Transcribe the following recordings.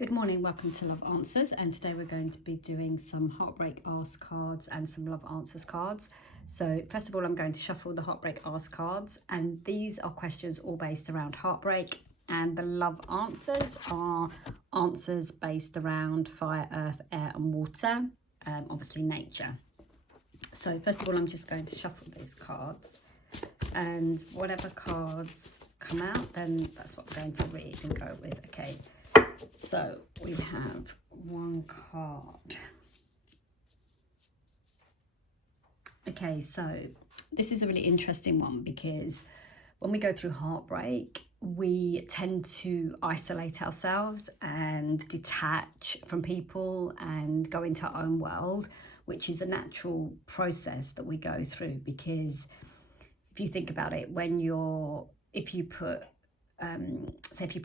Good morning, welcome to Love Answers, and today we're going to be doing some Heartbreak Ask cards and some Love Answers cards. So first of all, I'm going to shuffle the Heartbreak Ask cards, and these are questions all based around heartbreak, and the Love Answers are answers based around fire, earth, air and water, obviously nature. So first of all, I'm just going to shuffle these cards, and whatever cards come out, then that's what I'm going to read and go with. Okay. So we have one card. Okay, so this is a really interesting one because when we go through heartbreak, we tend to isolate ourselves and detach from people and go into our own world, which is a natural process that we go through. Because if you think about it, if you put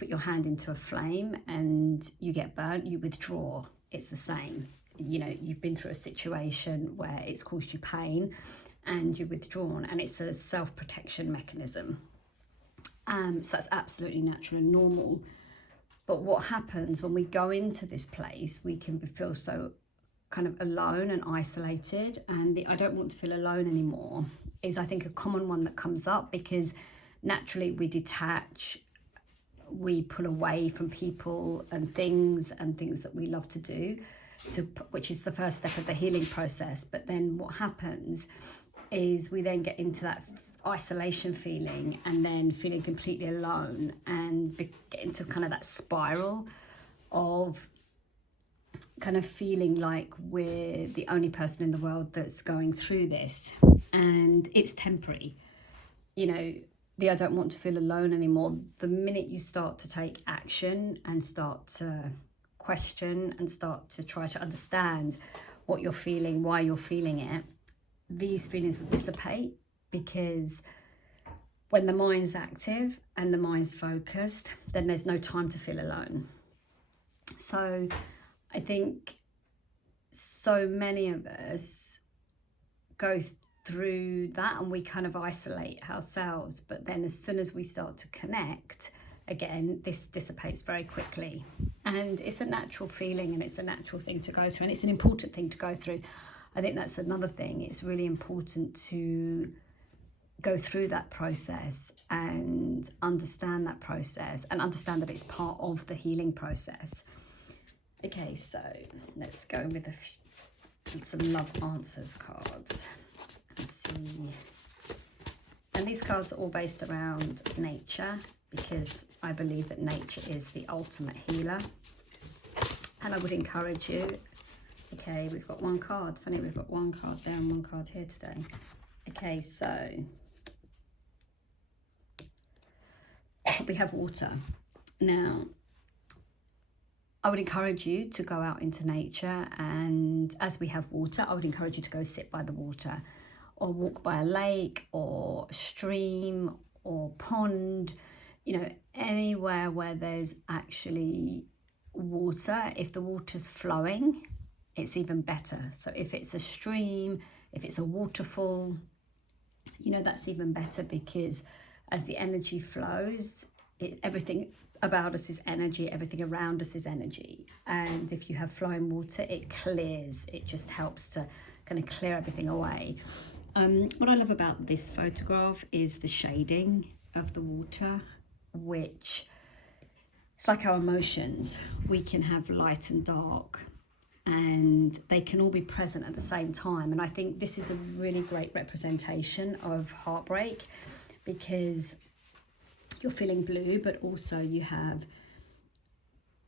your hand into a flame and you get burnt, you withdraw. It's the same. You know, you've been through a situation where it's caused you pain and you're withdrawn, and it's a self-protection mechanism. So that's absolutely natural and normal. But what happens when we go into this place, we can feel so kind of alone and isolated. And the I don't want to feel alone anymore is, I think, a common one that comes up because naturally we detach, we pull away from people and things that we love to do, which is the first step of the healing process. But then what happens is we then get into that isolation feeling and then feeling completely alone and get into kind of that spiral of kind of feeling like we're the only person in the world that's going through this, and it's temporary. You know, I don't want to feel alone anymore. The minute you start to take action and start to question and start to try to understand what you're feeling, why you're feeling it, these feelings will dissipate. Because when the mind's active and the mind's focused, then there's no time to feel alone. So I think so many of us go through that and we kind of isolate ourselves, but then as soon as we start to connect again, this dissipates very quickly. And it's a natural feeling and it's a natural thing to go through, and it's an important thing to go through. I think that's another thing. It's really important to go through that process and understand that process and understand that it's part of the healing process. Okay, so let's go with some Love Answers cards. Let's see. And these cards are all based around nature, because I believe that nature is the ultimate healer. And I would encourage you. Okay, we've got one card. Funny, we've got one card there and one card here today. Okay, so we have water. Now, I would encourage you to go out into nature, and as we have water, I would encourage you to go sit by the water, or walk by a lake or stream or pond, you know, anywhere where there's actually water. If the water's flowing, it's even better. So if it's a stream, if it's a waterfall, you know, that's even better, because as the energy flows, everything about us is energy, everything around us is energy. And if you have flowing water, it clears, it just helps to kind of clear everything away. What I love about this photograph is the shading of the water, which it's like our emotions. We can have light and dark, and they can all be present at the same time. And I think this is a really great representation of heartbreak, because you're feeling blue, but also you have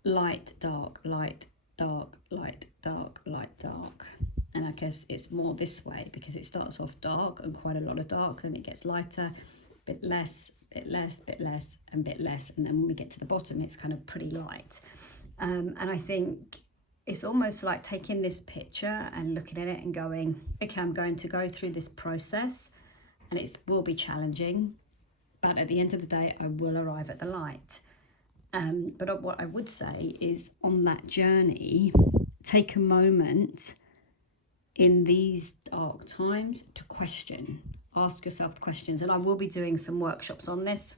light, dark, light, dark, light, dark, light, dark. And I guess it's more this way, because it starts off dark and quite a lot of dark, then it gets lighter, bit less, bit less, bit less, and bit less. And then when we get to the bottom, it's kind of pretty light. And I think it's almost like taking this picture and looking at it and going, okay, I'm going to go through this process, and it will be challenging, but at the end of the day, I will arrive at the light. But what I would say is, on that journey, take a moment in these dark times to question. Ask yourself the questions, and I will be doing some workshops on this,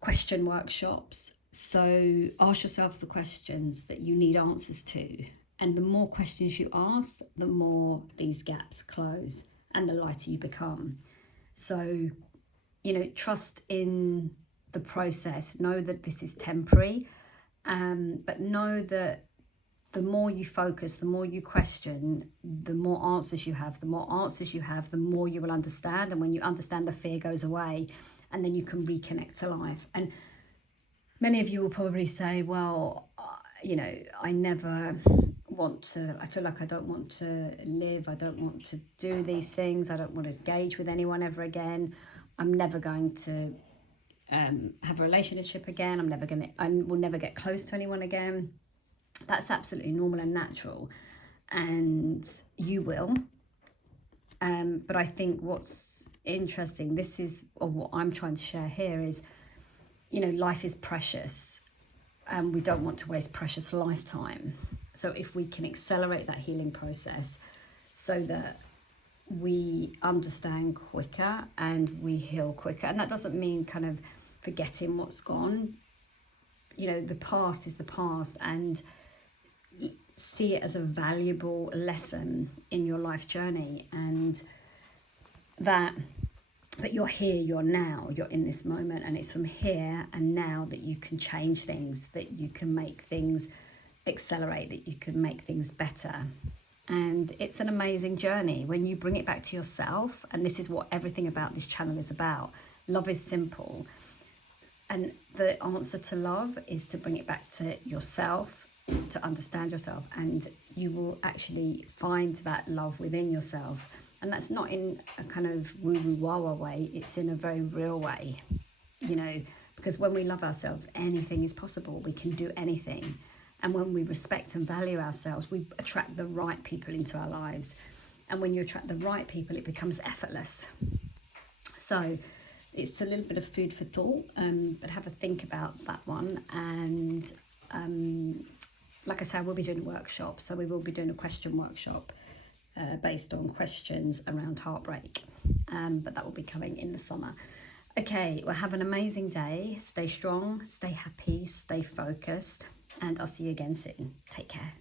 question workshops, So ask yourself the questions that you need answers to. And the more questions you ask, the more these gaps close and the lighter you become. So, trust in the process. Know that this is temporary, but know that the more you focus, the more you question, the more answers you have. The more answers you have, the more you will understand. And when you understand, the fear goes away, and then you can reconnect to life. And many of you will probably say, well, I never want to, I feel like I don't want to live. I don't want to do these things. I don't want to engage with anyone ever again. I'm never going to have a relationship again. I will never get close to anyone again. That's absolutely normal and natural, and you will. But I think what's interesting, or what I'm trying to share here is, life is precious, and we don't want to waste precious lifetime. So if we can accelerate that healing process so that we understand quicker and we heal quicker, and that doesn't mean kind of forgetting what's gone. The past is the past, and see it as a valuable lesson in your life journey, and that you're here, you're now, you're in this moment, and it's from here and now that you can change things, that you can make things accelerate, that you can make things better. And it's an amazing journey when you bring it back to yourself, and this is what everything about this channel is about. Love is simple, and the answer to love is to bring it back to yourself, to understand yourself, and you will actually find that love within yourself. And that's not in a kind of woo-woo wah-wah way, it's in a very real way, because when we love ourselves, anything is possible. We can do anything. And when we respect and value ourselves, we attract the right people into our lives. And when you attract the right people, it becomes effortless. So it's a little bit of food for thought, but have a think about that one. And like I said, I will be doing a workshop. So we will be doing a question workshop based on questions around heartbreak. But that will be coming in the summer. Okay, well, have an amazing day. Stay strong, stay happy, stay focused, and I'll see you again soon. Take care.